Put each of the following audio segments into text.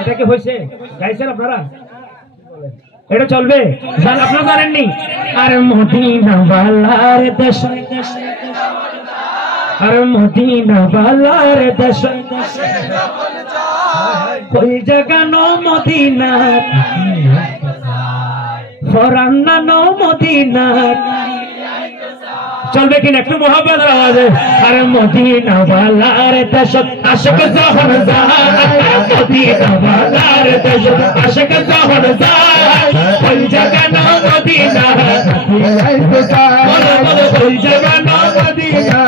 এটা কি হয়েছে গাইছেন আপনারা? এটা চলবে? আপনারা জানেননি? আরে মদিনা বালার দেশ, আরে মদিনা বালার দেশ, ওই জাগানো মদিনা ফরান্নানো মদিনা। চলবে কিনা একটু মোহাম্মদ আওয়াজে? আরে মদিনা বালার দেশ আশিক যখন যায়, মদিনা বালার দেশ আশিক যখন যায়, ওই জাগানো মদিনা ওই জাগানো মদিনা,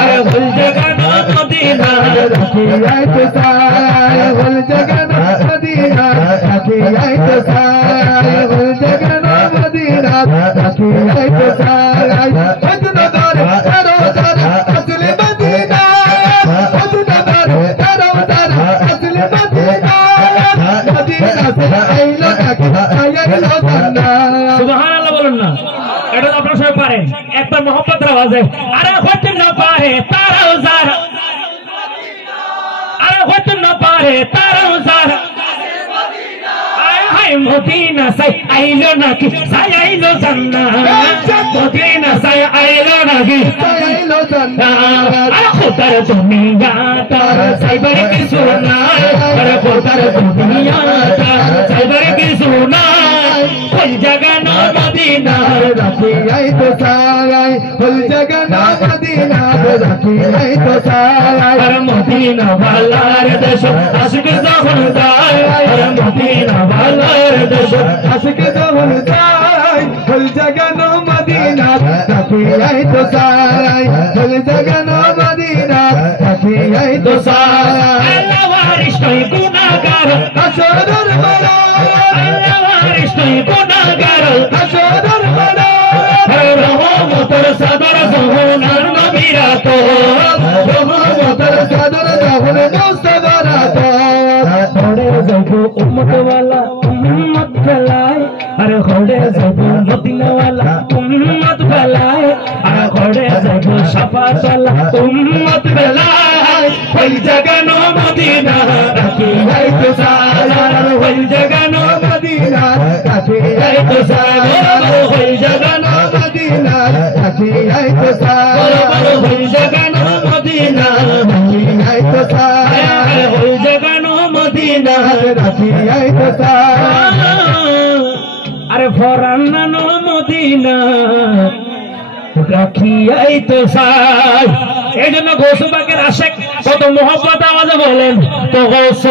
আরে ওই জাগানো মদিনা, ওই জাগানো মদিনা, ওই জাগানো মদিনা। সুবহানাল্লাহ বলুন না, এটা তো আপনারা সবাই পারেন। একবার মোহাম্মদের আওয়াজে আরে হতে না পারে তারাও যারা, আরে হতে না পারে তারাও যারা, মদিনা সাই আইলো নাকি সাই আইলো জান্নাত, মদিনা সাই আইলো নাকি সাই আইলো জান্নাত। আরে খোদার দুনিয়াটা সাইবার কিছু নাই, আরে খোদার দুনিয়াটা সাইবার কিছু নাই, ওই জাগানো মদিনা রাখি আইতো সাই, ওই জাগানো মদিনা রাখি আইতো সাই। আরে মদিনা বালার দেশ আশিক যখন যায়, আরে মদিনা বালার দেশ আশিক যখন যায়, ওই জাগানো মদিনা রাখি আইতো সাই, ওই জাগানো মদিনা রাখি আইতো সাই। আল্লাহ ওয়ারিস নয় গুনাহগার হাসরের মালা, আল্লাহ ওয়ারিস নয় গুনাহগার হাসরের মালা, রহমতের সাদর সোহনার নবীরা তো, রহমতের সাদর যখন মুস্তাফারা তো, ঘরে যাইব উম্মত ওয়ালা উম্মত ফেলায়, আরে ঘরে যাইব মদিনা ওয়ালা উম্মত ফেলায়, আরে ঘরে যাইব শাফাত ওয়ালা উম্মত ফেলায়, ওই জাগানো মদিনা রাখি আইতো সাই, ওই জাগানো মদিনা রাখি আইতো সাই, ওই জাগানো মদিনা রাখি আইতো সাই, ওই জাগানো মদিনা রাখি আইতো সাই, ওই জাগানো মদিনা রাখি আইতো সাই। আরে ফরান্নানো মদিনা রাখি আইতো সাই। এই জন্য গৌস পাকের আশিক কত মোহাম্মত আওয়াজে বলেন তো গৌস